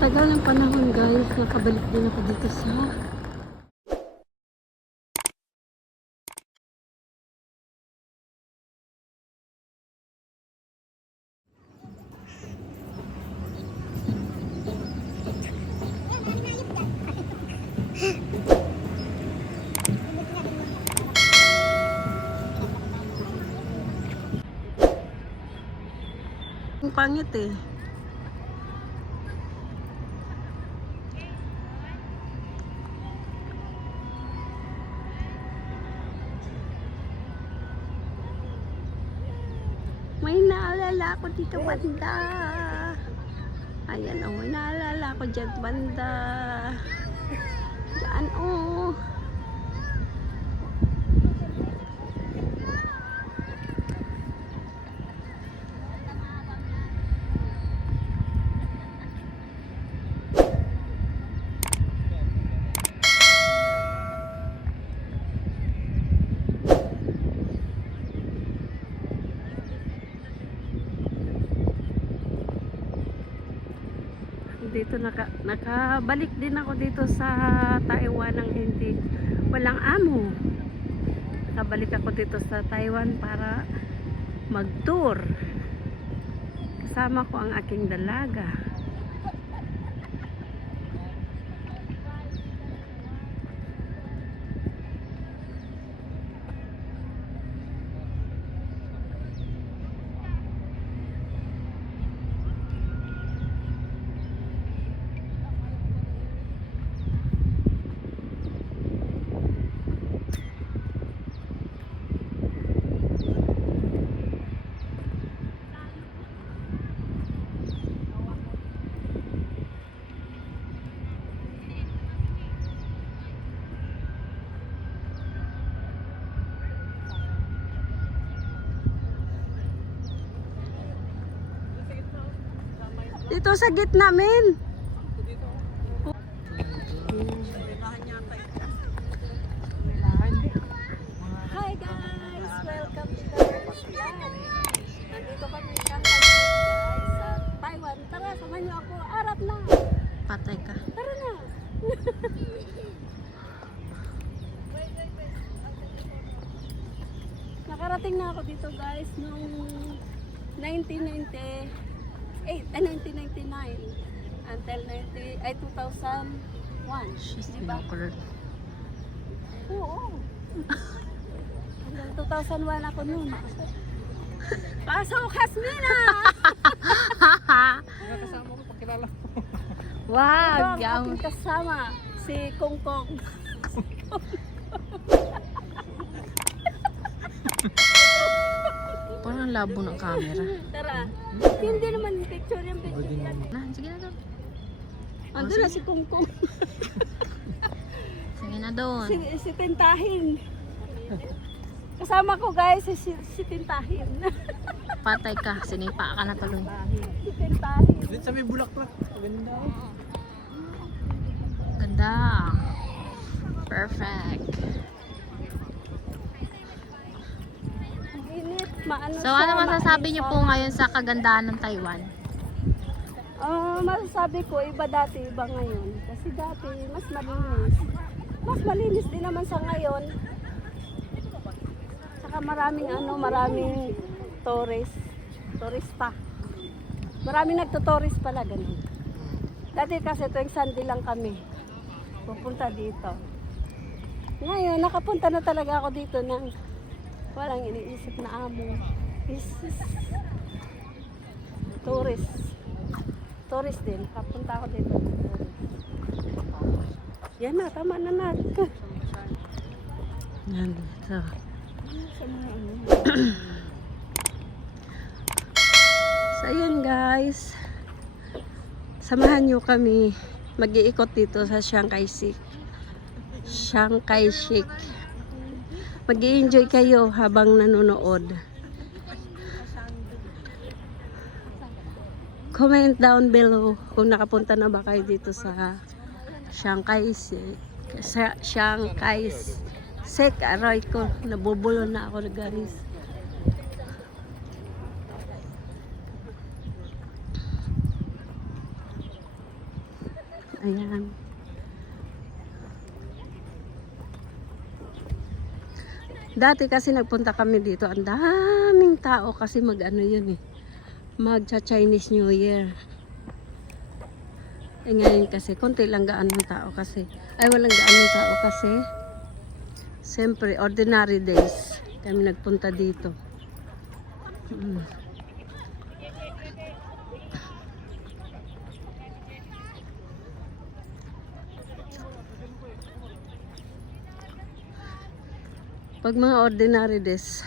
tagal ng panahon guys, nakabalik din ako dito sa ang pangit eh. May naalala ako dito banda. Ayan oh, may naalala ako dyan banda. Diyan oh. Dito nakabalik din ako dito sa Taiwan ng hindi walang amo. Nakabalik ako dito sa Taiwan para mag-tour. Kasama ko ang aking dalaga. Dito sa gitna men. Hi guys, welcome to the vlog. Nandito kami sa Taiwan. Tara, samahan niyo ako. Arap na. Patay ka. Tara na. Nakarating na ako dito guys noong 1999 until 2001. Diba? Oo. Hanggang 2001 ako noon. Pasok, Hasmina! Kasama ko, pakilala ko. Wow! Ito ang aking kasama, si Kongkong. Parang labo ng camera. Tara. Hindi naman picture yung picture yan. Sige na doon. Ando na si Kongkong. Sige na doon. Si Tintahin. Kasama ko guys, si Tintahin. Patay ka. Sinipa ka na tuloy. Si Tintahin. Dito sa may bulaklak. Ganda. Ganda. Perfect. Init, maano So ano masasabi niyo po ngayon sa kagandahan ng Taiwan? Masasabi ko, iba dati, iba ngayon. Kasi dati, mas malinis. Mas malinis din naman sa ngayon. Saka maraming turista. Maraming nagtutourist pala, ganun. Dati kasi tuwing Sunday lang kami pupunta dito. Ngayon, nakapunta na talaga ako dito ng walang iniisip na amo. Tourist din. Nakapunta ako dito. Yan na, tama na natin. Yan. So. So yun guys. Samahan nyo kami. Mag-iikot dito sa Chiang Kai-shek. Mag-i-enjoy kayo habang nanonood. Comment down below kung nakapunta na ba kayo dito sa Chiang Kai-shek. Aray ko, nabubulo na ako guys. Ayan. Dati kasi nagpunta kami dito, ang daming tao kasi mag-ano yun eh. Magcha-Chinese New Year. Eh ngayon kasi, konti lang gaanong tao kasi. Ay, walang gaanong tao kasi. Siyempre, ordinary days. Kami nagpunta dito. Pag mga ordinary days,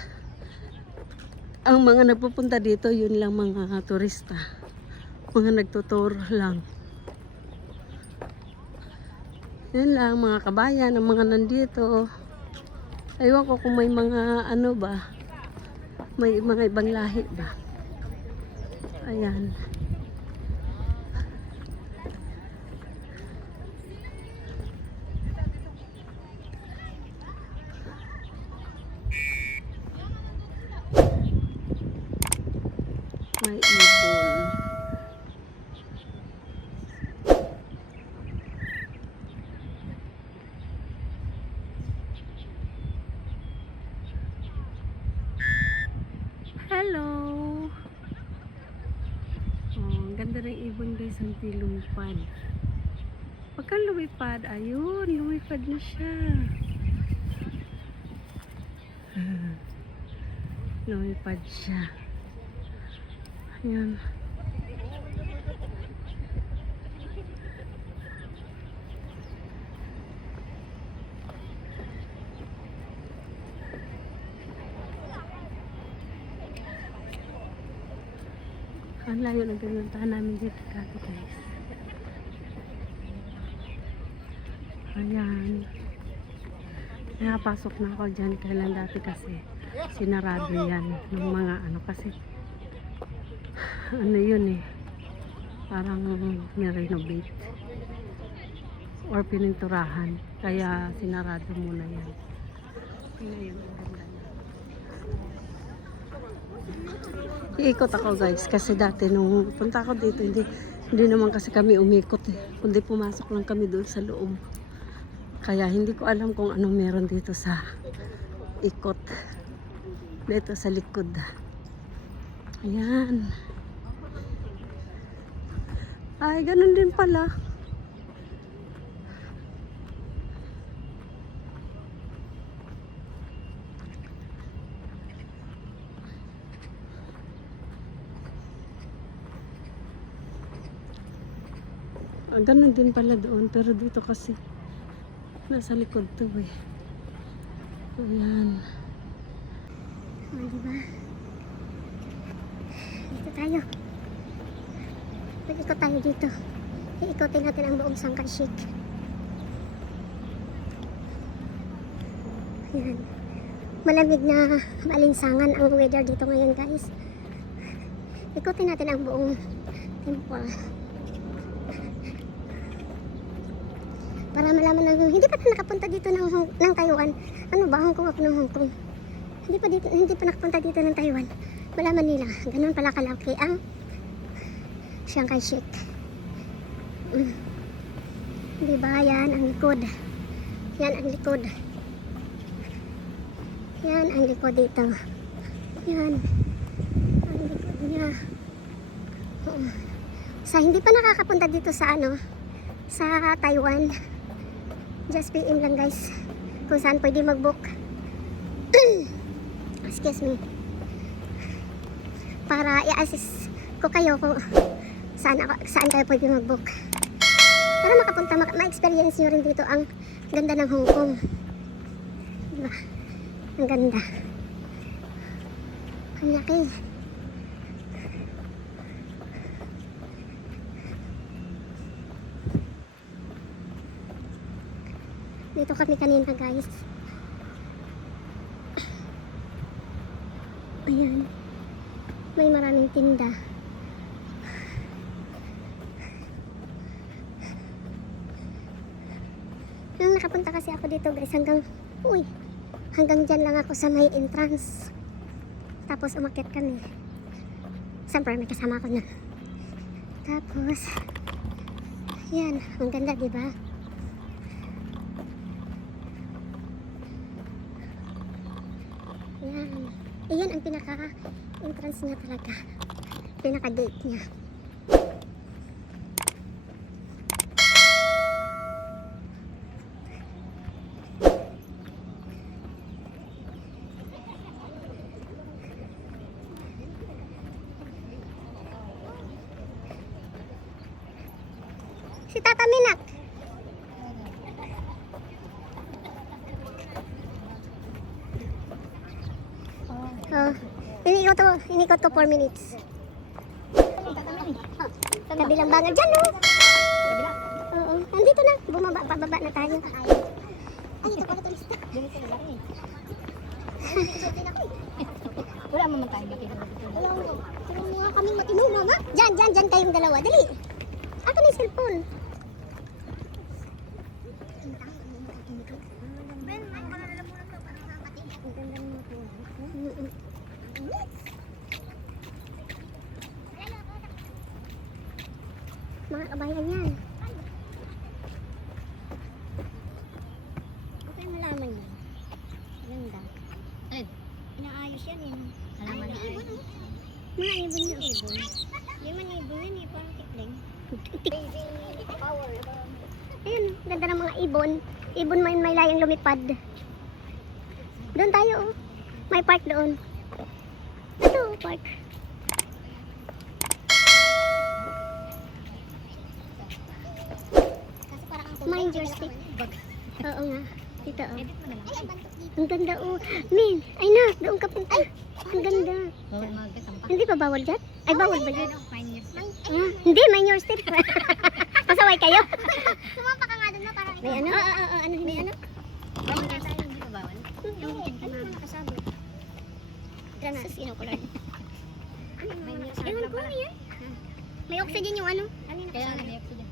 ang mga nagpupunta dito, yun lang mga turista. Mga nagtutour lang. Yun lang, mga kabayan, ang mga nandito. Aywan ko kung may mga ano ba, may mga ibang lahi ba. Ayan. May ibon. Hello! Oh, ang ganda ng ibon guys, ang lumipad. Pagka lumipad, ayun, lumipad na siya. Lumipad siya. Ayan. Ang layo ng pinuntahan namin dito dati guys. Ayan. Nakapasok na ako dyan kailan dati kasi sinarado yan ng mga ano kasi ano yun eh, parang nirenovate or pininturahan kaya sinarado muna yan. Ngayon ang ganda niya. Iikot ako guys kasi dati nung punta ako dito hindi naman kasi kami umikot eh, kundi pumasok lang kami doon sa loob. Kaya hindi ko alam kung anong meron dito sa ikot. Dito sa likod. Ayan. Ay, ganun din pala. Ah, ganun din pala doon. Pero dito kasi nasa likod to eh. Ayan. O, diba? Dito tayo. Mag-ikot tayo dito. Iikotin natin ang buong Sangkar Chic. Ayan. Malamig na maalinsangan ang weather dito ngayon guys. Ikotin natin ang buong temple. Para malaman ng hindi pa nakapunta dito ng Taiwan. Ano ba? Hong Kong ako ng Hong Kong. Hindi pa nakapunta dito ng Taiwan. Malaman nila. Ganun pala kalaki ang Sangkar Chic. Diba? Yan ang likod. Yan ang likod. Yan ang likod dito. Yan. Ang likod niya. Sa hindi pa nakakapunta dito sa ano, sa Taiwan, just PM lang guys kung saan pwede mag-book. Excuse me. Para i-assist ko kayo kung saan kayo pwede mag-book. Para makapunta, ma-experience nyo rin dito ang ganda ng Hong Kong. Diba? Ang ganda. Ang laki. Dito kami kanina guys. Ayan. May maraming tinda. Nung nakapunta kasi ako dito guys hanggang dyan lang ako sa may entrance. Tapos umakyat kami. Siyempre may kasama ako na. Tapos Yan, ang ganda, di ba? Yan. Iyan ang pinaka-entrance niya talaga. Pinaka-gate niya. Si Tata Minak. Oh, inikot ko 4 minutes. Sa kabilang bangal dyan, no? Oo, nandito na. Pababa na tayo. Ay, ito pala turista. Wala mo magkain ba kayo? Wala mo. Tulungan mo nga kaming matino, mama. Dyan kayong dalawa. Dali. Ako na yung cellphone. Mga kabayan yan. Okay, malaman yan. Ganda. Alin? Inaayos yan eh. Halaman na ay. Mga ibon yun. Hindi man ibon yun eh, parang tikling. Ayun, ganda ng mga ibon. Ibon may layang lumipad. Doon tayo, oh. May park doon. Ito, park. Kasi parang ang Mind your step. Oo nga. Dito, oh. Edit mo na lang. Ay, Ang ganda, oh. Min, ay na, doon ka punta. Ang ganda. bawal magkasampa. Hindi pa bawal dyan? Ay, bawal ba dyan? Ano, fine years. Ah, hindi, mind your step. Pasaway kayo. Sumapa ka nga dun na parang May ano? Ano, may ano? Fine years tayo, hindi ba bawal? Yung weekend ka na. Nakasabi. Granada. Sinukulay. Fine years. Ewan ko ano yan. May oxygen yung ano. Kaya nga, may oxygen.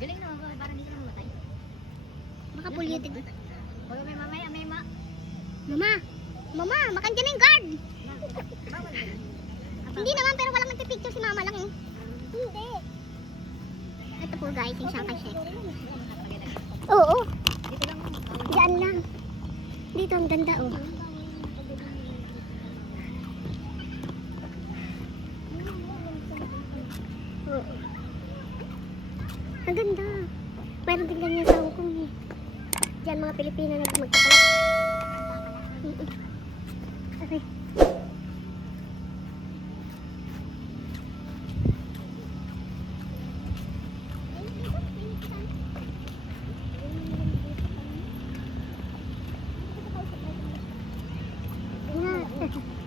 Galing naman ba? Parang hindi ka naman matay. Baka polluted. Hoy, may mamaya, may ma. Mama, makandiyan na yung guard. Bawal ba? Hindi naman, pero walang nagpipicture si mama lang eh. Hindi. Ito po guys, yung Shanghai Shek. Oo, Dito lang, bawal. diyan lang. Dito ang ganda oh. Oo. Ang ganda. Mayroon din ganyan sa Hong Kong eh. Diyan mga Pilipino na magkakalat. Okay. Nga.